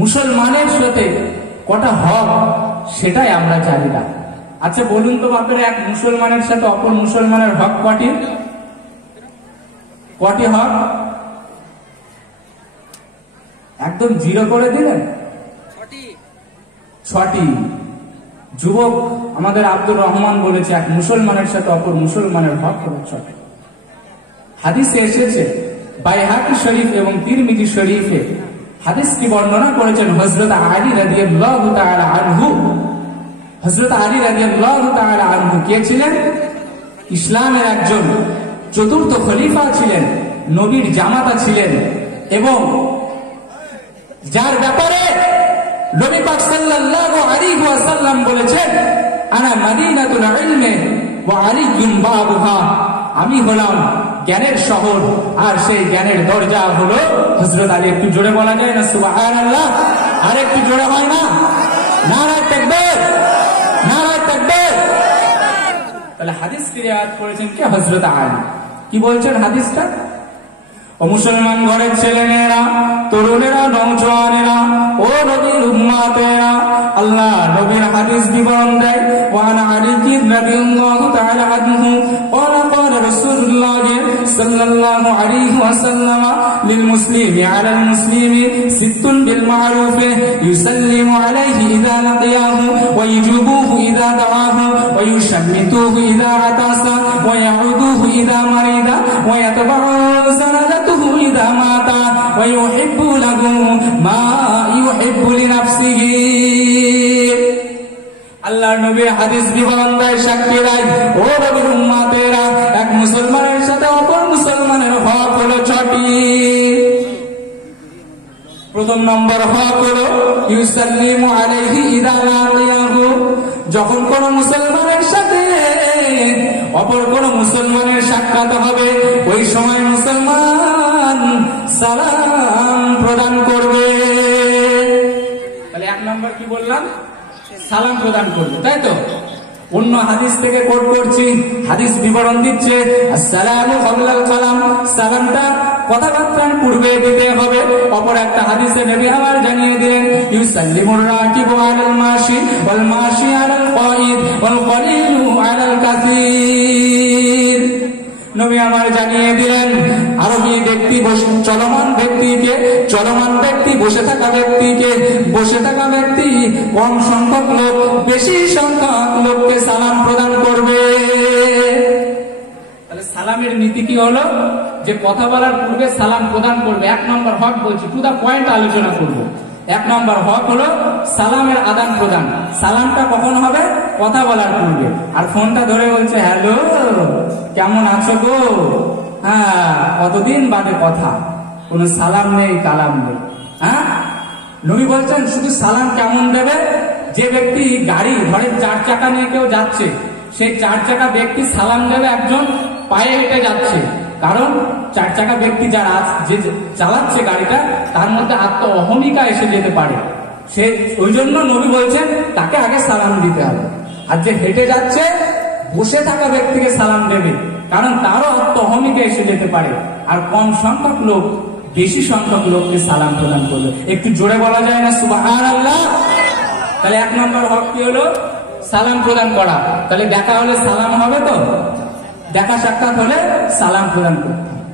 মুসলমানের সাথে কটা হক সেটাই আমরা জানি না। আচ্ছা বলুন তো বাপেরা, এক মুসলমানের সাথে অপর মুসলমানের হক কটি হক? একদম জিরো করে দিলেন। 6টি। যুবক আমাদের আব্দুর রহমান বলেছে এক মুসলমানের সাথে অপর মুসলমানের হক হলো 6টি। হাদিসে এসেছে, বাইহাকি শরীফ এবং তিরমিজি শরীফে হাদিসটি বর্ণনা করেছেন হযরত আলী রাদিয়াল্লাহু তাআলা আনহু। হযরত আলী রাদিয়াল্লাহু তাআলা আনহু কে ছিলেন? ইসলামের একজন চতুর্থ খলিফা ছিলেন, নবীর জামাতা ছিলেন, এবং যার ব্যাপারে নবী পাক সাল্লাল্লাহু আলাইহি ওয়াসাল্লাম বলেছেন, আনা মাদিনাতুল ইলমি ওয়া আলিয়্যুম বাবুহা, আমি হলাম জ্ঞানের শহর আর সেই জ্ঞানের দরজা হলো হযরত আলী। একটু জোরে বলা যায় না সুবহানাল্লাহ? আর একটু জোরে হয় না? নারায়ে তাকবীর, নারায়ে তাকবীর। তাহলে হাদিসটি রিওয়ায়াত করেছেন কে? হযরত আলী। কি বলছেন হাদিসটা? ও মুসলমান ঘরের ছেলেমেয়েরা, তরুণেরা, নওজওয়ানেরা, ও নবীর উম্মতেরা, আল্লাহ নবীর হাদিস বিবরণ দেয়। ওয়ান আলী রাদিয়াল্লাহু তাআলা আনহু ক্বালা ক্বালা রাসূলুল্লাহ সাল্লাল্লাহু আলাইহি ওয়াসাল্লাম লিল মুসলিমি আলাল মুসলিমি সিত্তুন বিল মা'রুফ ইউসাল্লিমু আলাইহি ইযা লাকিয়াহু ওয়া ইউজিবুহু ইযা দাআহু ওয়া ইউশাম্মিতুহু ইযা আতাসা ওয়া ইয়াউদুহু ইযা মারিদা ওয়া ইয়াতাবাউ সানাদাতুহু ইযা মাতা ওয়া ইউহিব্বু লাহু মা ইউহিব্বু লিনাফসিহি। আল্লাহর নবীর হাদিস বিবরণ দেয়, সাক্ষী দেয়, ও নবীর উম্মতেরা, এক মুসলমানের সাথে অপর মুসলমানের হক হলো 6টি। প্রথম নম্বর হক হলো ইউসাল্লিমু আলাইহি ইযা লাকিয়াহু, যখন কোন মুসলমানের সাথে অপর কোন মুসলমানের সাক্ষাৎ হবে ওই সময় মুসলমান সালাম প্রদান করবে। তাহলে 1 নম্বর কি বললাম? সালাম প্রদান করবে, তাই তো? অন্য হাদিস থেকে কোট করছি, হাদিস বিবরণ দিচ্ছে আসসালামু ক্বাবলাল কালাম, সালামটা কথাবার্তার পূর্বে দিতে হবে। অপর একটা হাদিসে নবী আমার জানিয়ে দিলেন ইউসাল্লিমুর রাকিবু আলাল মাশি ওয়াল মাশি আলাল কাঈদ ওয়াল কালীলু আলাল কাসীর। নবী আমার জানিয়ে দিলেন আরবী ব্যক্তি চলমান ব্যক্তি বসে থাকা ব্যক্তি কম সংখ্যক লোক বেশি সংখ্যক লোককে সালাম প্রদান করবে। তাহলে সালামের নীতি কি হলো? যে কথা বলার পূর্বে সালাম প্রদান করবে। 1 নম্বর হক বলছি, টু দা পয়েন্ট আলোচনা করব। 1 নম্বর হক হলো সালামের আদান প্রদান। সালামটা কখন হবে? কথা বলার পূর্বে। আর ফোনটা ধরে বলছে হ্যালো কেমন আছো গো, হ্যাঁ কতদিন বাদে কথা, কোন সালাম নেই কালাম নেই। হ্যাঁ, নবী বলছেন শুধু সালাম কেমন দেবে? যে ব্যক্তি গাড়ি ধরে 4 চাকা নিয়ে কেউ যাচ্ছে, সেই 4 চাকা ব্যক্তি সালাম দেবে একজন পায়ে হেঁটে যাচ্ছে, কারণ 4 চাকা ব্যক্তি যারা যে চালাচ্ছে গাড়িটা তার মধ্যে আত্ম অহমিকা এসে যেতে পারে, সে ওই জন্য নবী বলছেন তাকে আগে সালাম দিতে হবে। আর যে হেঁটে যাচ্ছে বসে থাকা ব্যক্তিকে সালাম দেবে, কারণ তারও আত্ম অহমিকা এসে যেতে পারে। আর কম সংখ্যক লোক বেশি সংখ্যক লোককে সালাম প্রদান করবে। একটু জোরে বলা যায় না সুবহানাল্লাহ? তাহলে 1 নম্বর হক কি হলো? সালাম প্রদান করা। তাহলে দেখা হলে সালাম হবে তো? দেখা সাক্ষাৎ হলে সালাম প্রদান করতে হবে।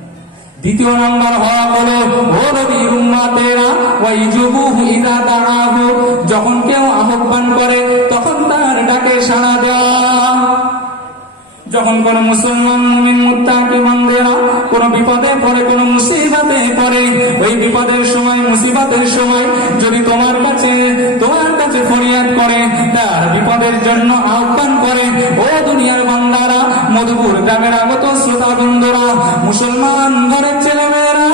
2 নম্বর হক হলো ও নবীর উম্মতেরা ওয়াইজুবুহু ইযা দাআহু, যখন কেউ আহ্বান করে তখন তার ডাকে সাড়া দেওয়া। যখন কোন মুসলমান মুমিন মুত্তাকি বান্দারা কোন বিপদে পড়ে, কোন মুসিবতে পড়ে, ওই বিপদের সময় মুসিবতের সময় যদি তোমার কাছে ফরিয়াদ করে, তার বিপদের জন্য আহ্বান করে, ও দুনিয়ার বান্দারা, মধুপুর গ্রামের আগত শ্রোতা বন্ধুরা, মুসলমান ঘরের ছেলেমেয়েরা,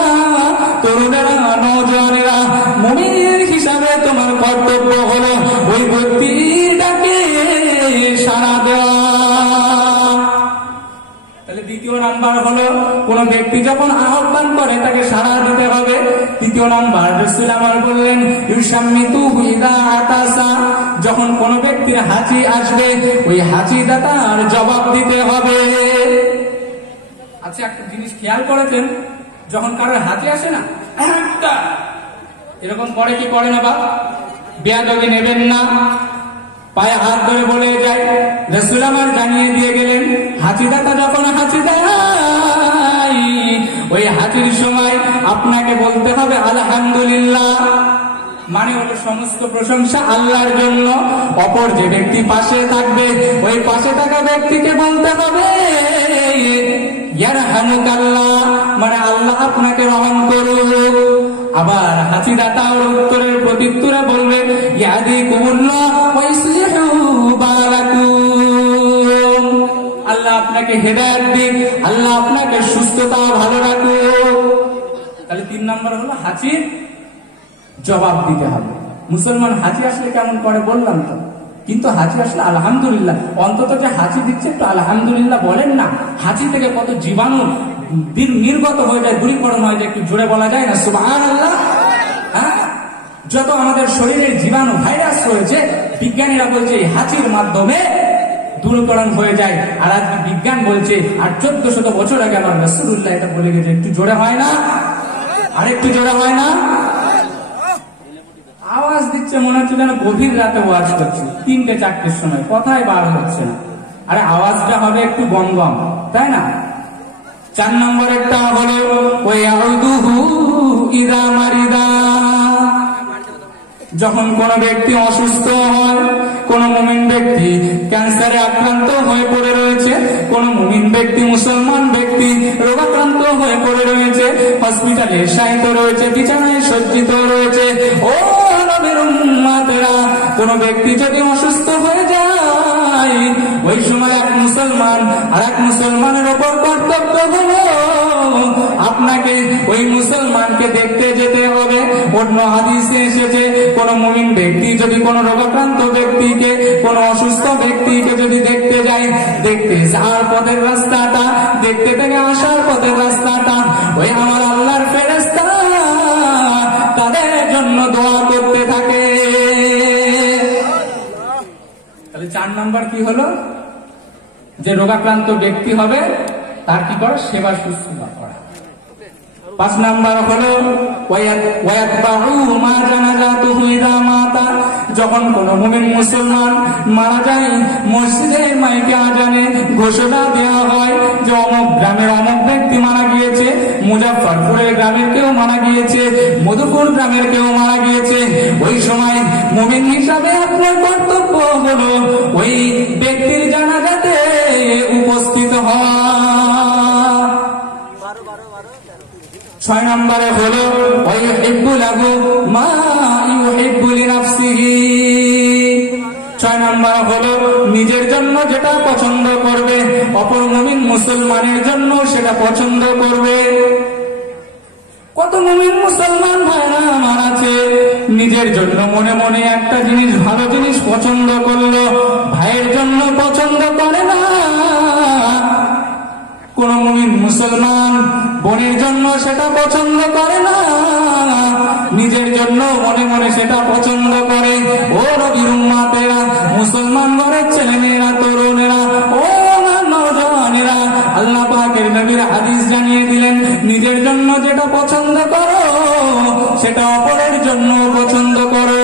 তরুণেরা, নওজওয়ানেরা, মুমিন হিসাবে তোমার কর্তব্য হলো ওই ব্যক্তির ডাকে সাড়া দেওয়া। তাহলে 2 নাম্বার হলো কোন ব্যক্তি যখন আহ্বান করে তাকে সাড়া দিতে হবে। 3 নাম্বার রাসূল আমার বললেন ইউশাম্মিতুহু ইযা আতাসা, যখন কোন ব্যক্তির হাঁচি আসবে ওই হাঁচিটা তার জবাব দিতে হবে। আচ্ছা একটা জিনিস খেয়াল করেছেন, যখন কারোর হাঁচি আসে না, একটা এরকম করে কি করে না বাপ? বেয়াদবি নেবেন না। পায়ে হাত ধরে বলে যায়, রাসূল আমার জানিয়ে দিয়ে গেলেন, হাঁচিদাতা যখন হাঁচি দেয় ওই হাঁচির সময় আপনাকে বলতে হবে আলহামদুলিল্লাহ, মানে হলো সমস্ত প্রশংসা আল্লাহর জন্য। অপর যে ব্যক্তি পাশে থাকবে ওই পাশে থাকা ব্যক্তিকে বলতে হবে ইয়ারহামুকাল্লাহ, মানে আল্লাহ আপনাকে রহম করুন। আবার হাঁচিদাতা ওর উত্তরের প্রত্যুত্তরে বলবে ইয়াহদিকুমুল্লাহ ওয়া ইসলিহু বালাকুম, আল্লাহ আপনাকে হেদায়েত দিন, আল্লাহ আপনাকে সুস্থতা ভালো রাখুন। তাহলে 3 নম্বর হলো হাঁচির জবাব দিতে হবে। মুসলমান হাঁচি আসলে কেমন করে বললাম তো, কিন্তু হাঁচি আসলে আলহামদুলিল্লাহ, অন্তত যে হাঁচি দিচ্ছে একটু আলহামদুলিল্লাহ বলেন না। হাঁচি থেকে কত জীবাণু নির্গত হয়ে যায়, দূরীকরণ হয়ে যায়, একটু জোরে বলা যায় না সুবহানাল্লাহ? হ্যাঁ, যত আমাদের শরীরের জীবাণু ভাইরাস রয়েছে বিজ্ঞানীরা বলছে এই হাঁচির মাধ্যমে দূরীকরণ হয়ে যায়। আর আজকে বিজ্ঞান বলছে আর 1400 বছর আগে আমার রাসূলুল্লাহ এটা বলে গেছে। একটু জোরে হয় না? আর একটু জোরে হয় না? আওয়াজ দিচ্ছে মনে হচ্ছে যেন গভীর রাতে ওয়াজ করছে, 3টে-4টের সময়, কথাই বার হচ্ছে না। আরে আওয়াজটা হবে একটু গমগম, তাই না? 4 নম্বরেরটা হলো ওয়াউদুহু ইযা মারিদা, যখন কোন ব্যক্তি অসুস্থ হয়, কোন মুমিন ব্যক্তি ক্যান্সারে আক্রান্ত হয়ে পড়ে রয়েছে, কোন মুমিন ব্যক্তি মুসলমান ব্যক্তি রোগাক্রান্ত হয়ে পড়ে রয়েছে, হসপিটালে শায়িত রয়েছে, বিছানায় সজ্জিত রয়েছে, ও নবীর উম্মতেরা, কোন ব্যক্তি যদি অসুস্থ হয়ে যায় ওই সময় এক মুসলমান আর এক মুসলমানের উপর কর্তব্য হলো আপনাকে ওই মুসলমানকে দেখতে যেতে হবে। অন্য হাদিসে এসেছে কোন মুমিন ব্যক্তি যদি কোন রোগাক্রান্ত ব্যক্তিকে, কোন অসুস্থ ব্যক্তিকে যদি দেখতে যায়, দেখতে যাওয়ার পথের রাস্তাটা, দেখতে থেকে আসার পথের রাস্তাটা ওই আমার আল্লাহর ফেরেশতা তাদের জন্য দোয়া করতে থাকে। তাহলে 4 নম্বর কি হলো? যে রোগাক্রান্ত ব্যক্তি হবে তার কি করা? সেবা শুশ্রূষা করা। 5 নম্বর হলো ওয়ায়াতবাউ মা জানাজাতুহু ইযা মাতা, যখন কোন মুমিন মুসলমান মারা যায় মসজিদের মাইকে আজানে ঘোষণা দেওয়া হয় যে অমুক গ্রামের অমুক ব্যক্তি মারা গিয়েছে, মুজাফফরপুরের গ্রামের কেউ মারা গিয়েছে, মধুপুর গ্রামের কেউ মারা গিয়েছে, ওই সময় মুমিন হিসাবে আপনার কর্তব্য হলো ওই ব্যক্তির জানাজাতে উপস্থিত হওয়া। 6 নম্বরে হলো ওয়াইহিব্বু লাহু মা ইউহিব্বু লিনাফসিহি, 6 নম্বর হলো নিজের জন্য যেটা পছন্দ করবে অপর মুমিন মুসলমানের জন্য সেটা পছন্দ করবে। কত মুমিন মুসলমান ভাইরা আমার আছে নিজের জন্য মনে মনে একটা জিনিস, ভালো জিনিস পছন্দ করলো, ভাইয়ের জন্য পছন্দ করে না। কোন মুমিন মুসলমান বোনের জন্য সেটা পছন্দ করে না, নিজের জন্য মনে মনে সেটা পছন্দ করে। ও নবীর উম্মতেরা, মুসলমান ঘরের ছেলেমেয়েরা, তরুণেরা, ও নওজওয়ানেরা, আল্লাহ পাকের নবীর হাদিস জানিয়ে দিলেন নিজের জন্য যেটা পছন্দ করো সেটা অপরের জন্য পছন্দ করো।